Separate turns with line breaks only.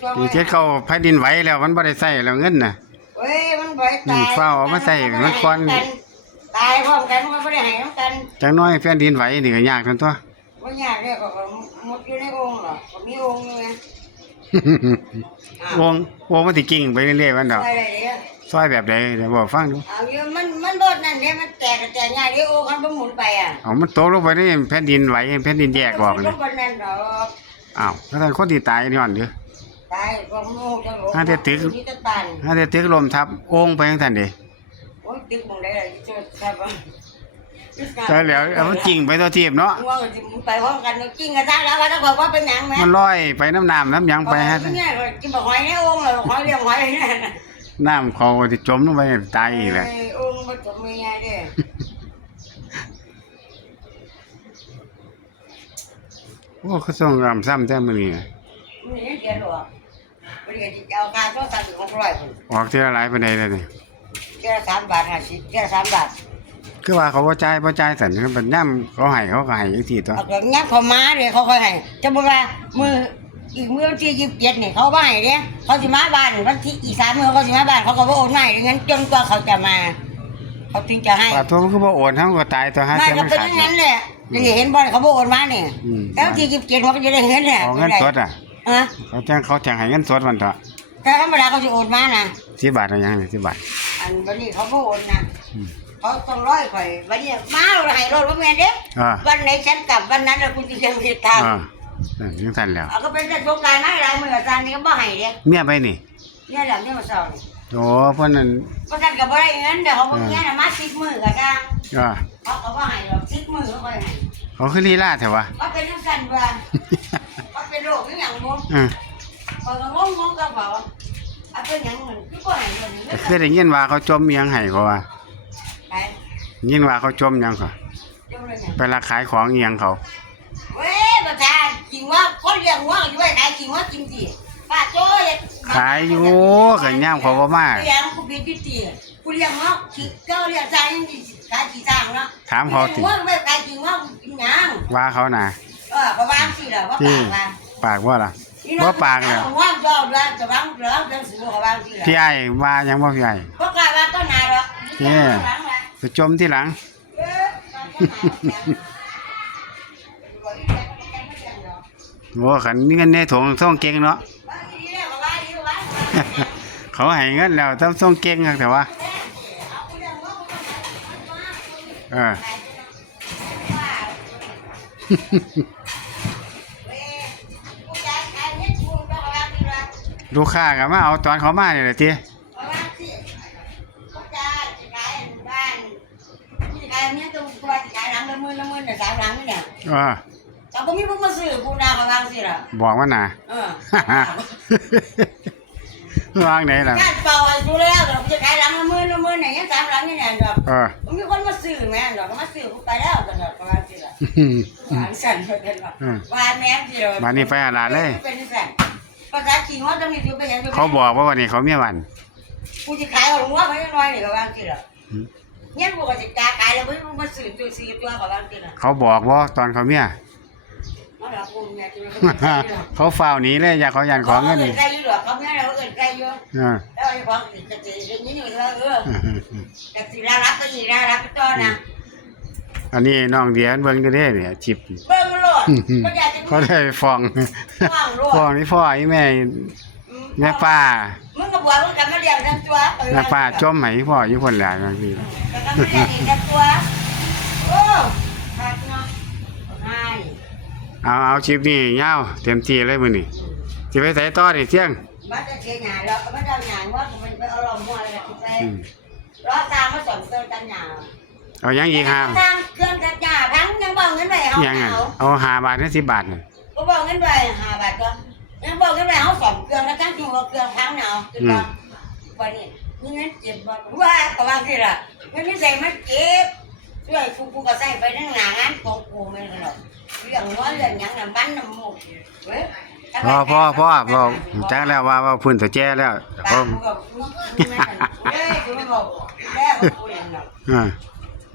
ช่วง
ดีเจ็ดเขาแผ่นดินไหวแล้วมันบ่ได้ใส่แล้วเงินน่ะ
เว้ยมันบ่อย
อื
ตามย
เฝ้าเอามาใส่มันก่อน
ตายพร้อมกันมันก็บ่ได้ให้น้ำกัน
จังน้อยแผ่นดินไหวนี่ก็ยากทั้งตัว
บ่ยากเลยก็ก็หมดอยู่ในองค์หรอกก็มีองค์อยู่ไงอ้าว
วงวงมันสิกิ่งไปเรื่อยๆมันดอก
ใช่เลยเนี่ย
ซอยแบบใดเดี๋ยวบอกฟังดู
เอาอยู่มันมันบ่นั่นเนี่ยมันแตกก็แตกง่ายเด้โอ้คันบ่หมุนไปอะ
เอามันตกลงไปในแผ่นดินไหวแผ่นดินแยกออก
มัน
เลย
บ่นั่นดอก
อ้าวแล้วท่านคนที่ตายย้อนเด้อ
ตายก็โง่จังโล
น่าจะตึก
นี่จะตัน
ถ้าได้ตึกลมทับโอ่งไปจังซั่นเด้
โอ้ยตึกบ่ได้เลยจะครับว่า
ใช่แล้วเอามันกิ่งไปตัวทีบเนาะ
ง่วงก็สิไปพร้อมกันจริงก็ทางแล้วว่าถ้าบอกว่าเป็นหยังแม่
มันลอยไปน้ำน้ำน้ำหยังไปฮะ
เนี่ยกินบอกหอยในองค์เลยหอยเลี้ยงหอยเนี่ย
น้ำเขาก็สิจมลงไปตายอีกแหละ
เอ้ยองค์มันจะมีไงเด้อ
โอ้เขาส่งรำซ้ำแท้มื้อนี้
นี่เดียวหรอก บริการที่เอาการโทรศัพท์ของร้อยคน
ออกเทื่อหลายปานใดแล้วนี่
เจ้าสามบาทห้าสิบเจ้าสามบาท
คือว่าเขาบ่จ่ายบ่จ่ายสั่นคือบัดย่ำเขาให้เขาก็ให้จังซี่ตัว
เอาแบบงับเขามาเลยเขาค่อยให้จะบอกว่ามืออีกมือวันที่ยี่สิบเจ็ดเนี่ยเขาไม่ให้เนี่ยเขาสิมาบ้านวันที่อีกสามมือเขาสิมาบ้านเขาก็บ่โอนมาให้งั้นจนกว่าเขาจะมา เขาถึงจะให้
ปาโทมันคือบ่โอนเฮาก็ตายตัวหา
ไม่
เทื่อ
ก็
มัน
เป็น
ขา
อ
ด
ย่างนั้นแหละจะเห็นบ่อยเขาบ่โอนมาเนี่ย
อืม
แล้วที่ยี่สิบเจ็ดเขาก็จะได้เงินเนี่ย
เอาเงินสดอะ
เออ
เขาแจ้งเขาแจ้งให้เงินสดมันเถอะ
แต่ธรรมดาเขาจะโอนมานะ
10บาทเอาหยังนี่10บาท
อันวันนี้เขาบ่โอนนะ
อืม
เขาต้องร้อยข่อยวันนี้มาเราให้รถว่าแม่นเด้
อ่า
วันไหนฉันกลับวันนั้นเราคุณจะเดินไปทาง
อ่านั่นจังซั่นแล้ว
เอาก็เป็นแต่โครงการมาหลายมืออาจารย์นี่ก็บ่ให้เด้
เมียไปนี่
เนี่ยแหละเนี่ยมาสอน
โอ้เพิ่นนั่น
เพราะกันก็บ่ได้เงินเดี๋ยวเขาบ่เนี่ยนะมาสิบมือก็จ้าง
อ่า
เขาก็บ่ให้หรอกสิบมือก็ค่อยให้
เขาคือลีลาแท้วะ
เขาเป็นจังซั่นว่า เขาเป็นโรคอีหยังบ่
อือ
เขาก็งงๆกับเขาเอาเป็นหยังมันคือบ่ให้เงิน
แต่เคยได้ยินว่าเขาจมอิหยังให้เขาว่า
ไป
ยินว่าเขาจมหยังเขา
จมเลยหยัง
ไปรักขายของอิหยังเขา
เว้ยบ่ทาจริงว่าคนเลี้ยงวัวอยู่ไว้ขายจริงว่าจริงสิป้าโจ้ย
ขายอยู่ก็ย่ามเขาบ่มา
เลี้ยงกูเป็นพี่ตีกูเลี้ยงวัวขี้เจ้าเลี้ยงใจยังสิขายขี้สร้างเนาะ
ถามเขาติ
ลี้ยงวัวไม่ขายจริงว่ากินหยัง
ว่าเขาน่ะ
เออก็วางสิล่ะว่า
ที่
ปากว่า
ปากว่าล่ะบ่ปากแล้ว
ว่างจอบแล้วจะวางแล้วจังสิก็วางสิล่ะ
พี่ไอ้ว่าหยังบ่พี่ไอ้
บ่กล้าว่าต้นนาหรอก
เนี่ย
หลังละ
ไปจมที่หลัง
เออวางต้นนาบ่อีแก่บ่แก่บ่แก่ดอก
โอ้ขันมีเงินในถุงส่งเก่งเนาะ
วางดีแล้วก็วางดีวาง
เขาให้เงินแล้วต้องส่งเก่งครับแต่ว่า
เอากูเลี้ยงวัวกูก็มา
เออลูกค้าก็มาเอาตอนเขามานี่แหละติเออบอกว่าน่ะวางไหนล่ะ
เป่าดูแล้วเราจะขายหลังละหมื่นละหมื่นไหนยังสามหลังนี่แน่ดอก
เออ
มีคนมาซื้อแม่ดอกก็มาซื้อกูไปแล้วกันดอกประมาณสิละหวานสั่นเพิ่นว่าว่าแม่สิเรา
บัดนี้ไปอาลาดเลย
เป็นสั่น ภาษาจีนว่าต้องมีซื้อไปยัง
เขาบอกว่าวันนี้เขาเมียวัน
กูจะขายเอาลงว่าไม่น้อยนี่ก็ว่าสิละเนี่ยกูก็จะกาขายแล้วมึงมาซื้อตัวซื้อตัวก็ว่าสิละ
เขาบอกว่าตอนเขาเมีย
มาแล้วกูเนี่ยจะ
เขาฝ้าวหนีเลยอยากเขายันของเงิน
เอิ้
นี่
นไก่อยู่ดอกเขาแม่เราเอิ้นไก่อยู่
เออ
แล้วไอ้ของสิจะสิอย่างนี้อยู่แล้วเออแต่สิลารับก็อีลารับก็ต่อนะ
อันนี้น้องเดียนเบิ่งอยู่เด้เนี่ยจิบ
เบิ่งโลดบ่อยากจะ
เขาได้ฟ้องฟ้องนี่พ่อไอ้แม่แม่ป้า
มึงก็บอกมึงกันมาเลี้ยงทั้งตัว
แม่ป้าจมให้พ่ออยู่คนแหละบางที
แต่ก็ไม่เลี้ยงอีกทั้งตัวโอ้ขาดเนาะให้
เอาเอาชิปนี่ยาวเต็มที่เลยมื้อนี้สิไปใส่ต่อนี่เที่ยง
บ้านจะเสียหยาแล้วก็ไม่ได้หยาว่ามันไปเอาลมหัวอะไรกันไป
อืม
รอตามมาสอนเติมตันหยา
เอาหยังอีกห้า
ทางเครื่องตัดหยาทั้งยังบอกเงินไปเขา
หยังอะ
เอา
เอาห้าบาทถึง10บาทน่ะ
ก็บอกเงินไปห้าบาทก็ยังบอกเงินไปเขาสอนเครื่องแล้วทั้งที่ว่าเครื่องทั้งเนาะคือว่าวันนี้นี่เงินเจ็บบาทว่าก็ว่าสิล่ะเงินนี่ใส่มันเจ็บช่วยกูกูก็ใส่ไปทั้งหนางานของกูไม่หรอกเรื่องน้อยเรื่องหยังน่ะมันน้ำมูกเว้ย
พ่อพ่อพ่อพ่อจักแล้วว่าว่าพื้นตัวแจ้แล้ว
ตา
พ่อ